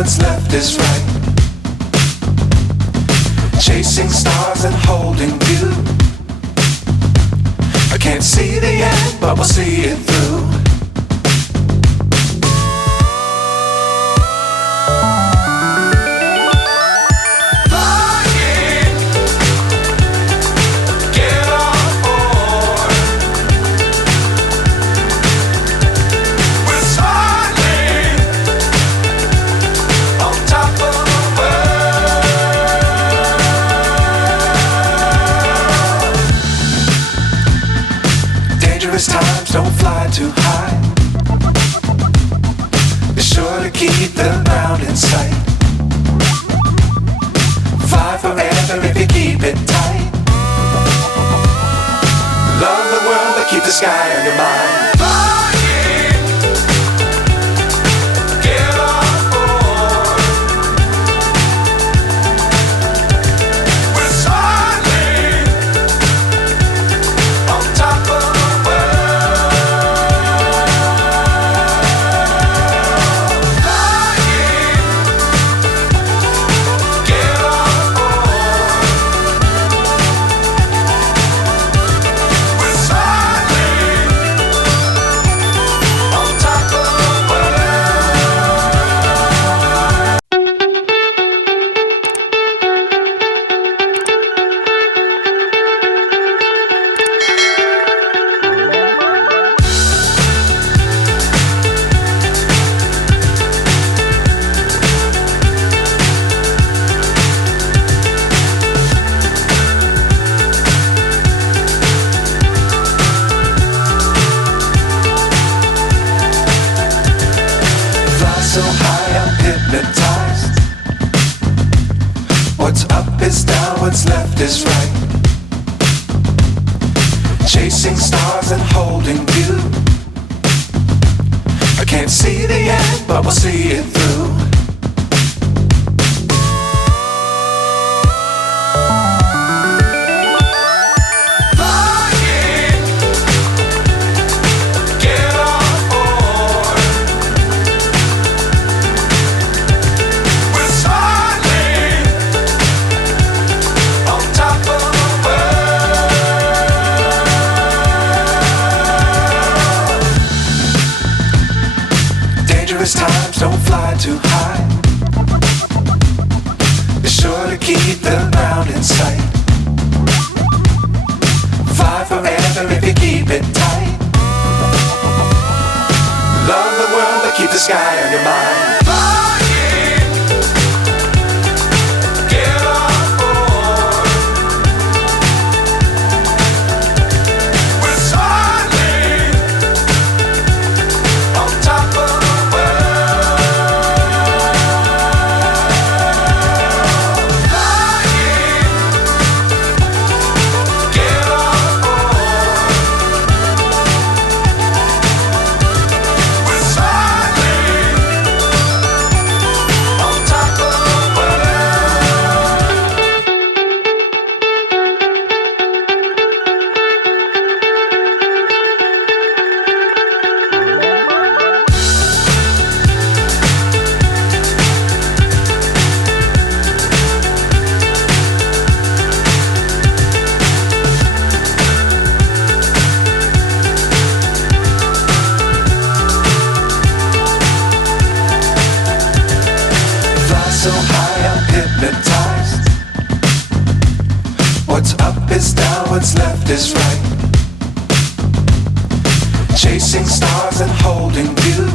what's left is right. Chasing stars and holding you. I can't see the end, but we'll see it through. Times don't fly too high. Be sure to keep the ground in sight. Fly forever if you keep it tight. Love the world but keep the sky on your mind. So high I'm hypnotized. What's up is down, what's left is right. Chasing stars and holding you. I can't see the end, but we'll see it through. Times don't fly too high. Be sure to keep the ground in sight. Fly forever if you keep it tight. Love the world but keep the sky on your mind. So high I'm hypnotized. What's up is down, what's left is right. Chasing stars and holding you.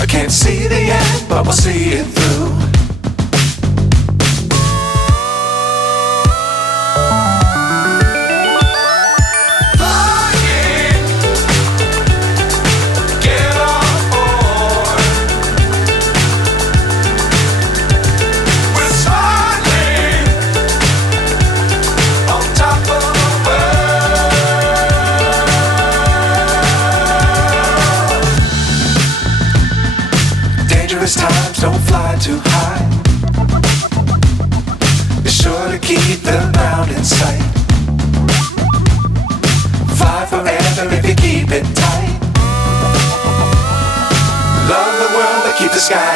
I can't see the end, but we'll see it through. Times don't fly too high. Be sure to keep the ground in sight. Fly forever if you keep it tight. Love the world but keep the sky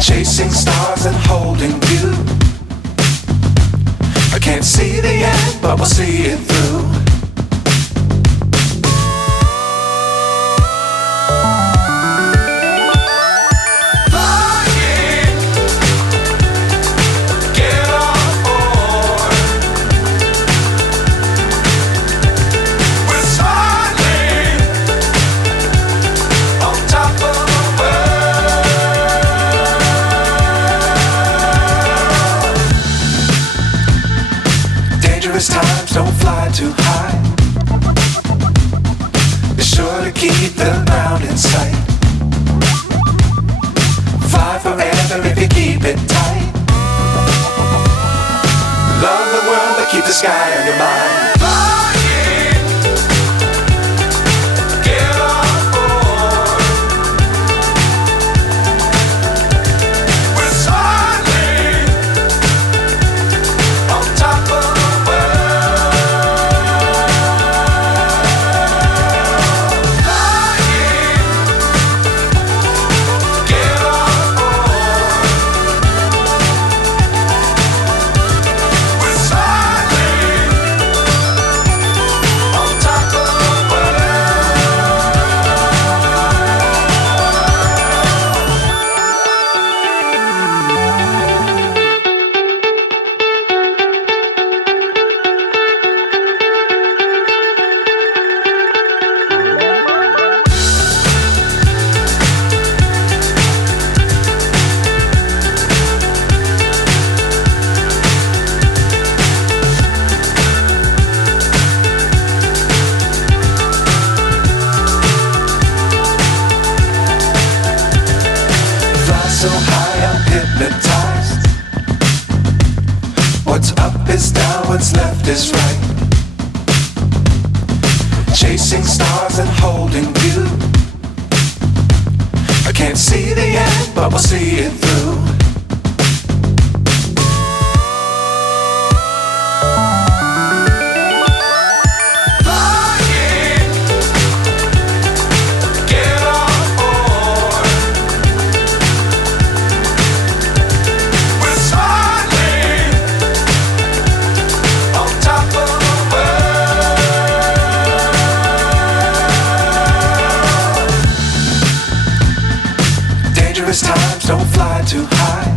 Chasing stars and holding you. I can't see the end, but we'll see it through. Times don't fly too high. Be sure to keep the ground in sight. Fly forever if you keep it tight. Love the world but keep the sky on your mind. So high I'm hypnotized. What's up is down, what's left is right. Chasing stars and holding you. I can't see the end, but we'll see it through. Times don't fly too high.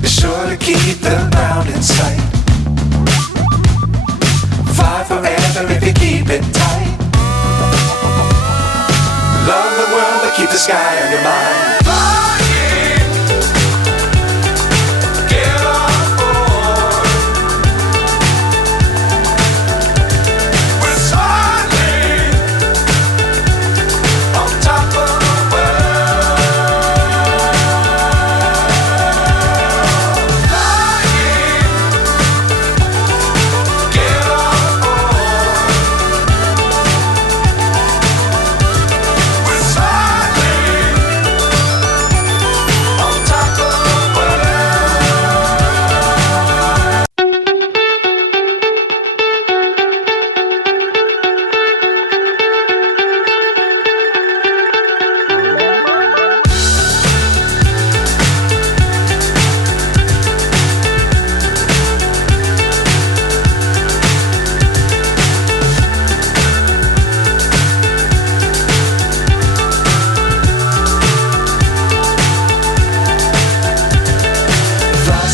Be sure to keep the ground in sight. Fly forever if you keep it tight. Love the world but keep the sky on your mind.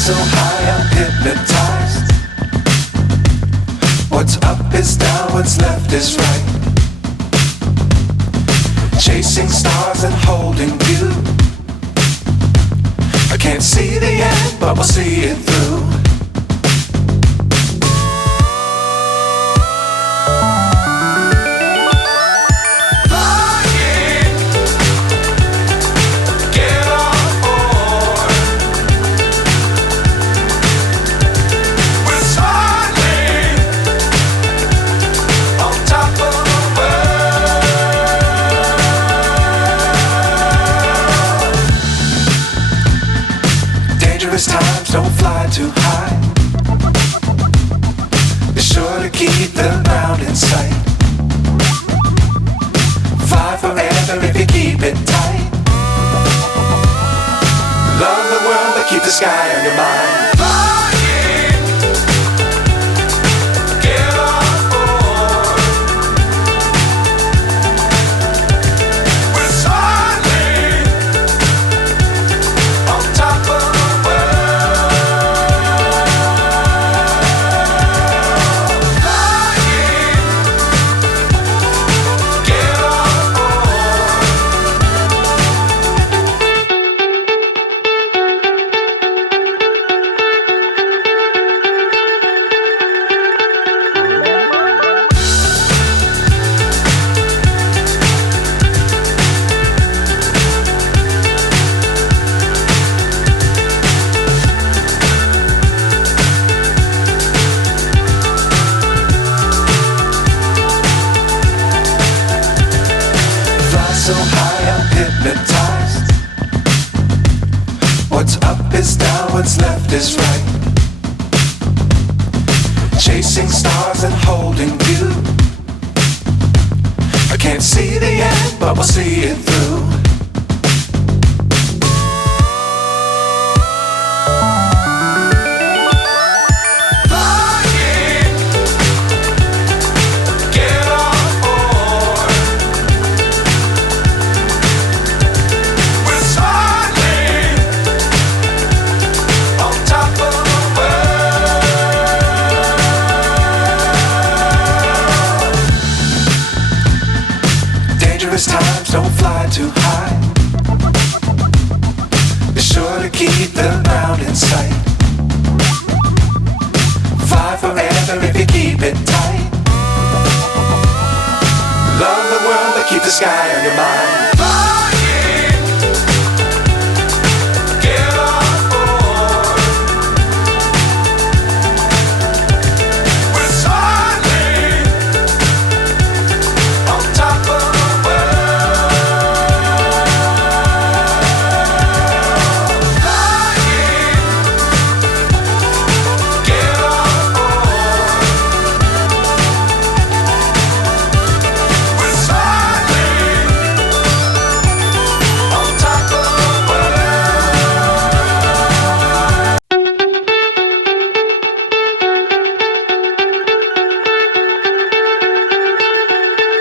So high I'm hypnotized. What's up is down, what's left is right. Chasing stars and holding you. I can't see the end, but we'll see it through. Times don't fly too high. Be sure to keep the ground in sight. Fly forever if you keep it tight. sky on your mind. Flying, get on board. We're smiling on top of the world. Flying, get on board. Fly so high, I'm hypnotized. What's up is down, what's left is right. Chasing stars and holding you. I can't see the end, but we'll see it through. Flying, get on board. We're smiling on top of the world. Dangerous times, don't fly too high. Be sure to keep the ground in sight. Fly forever if you keep it tight. Love the world, but keep the sky on your mind.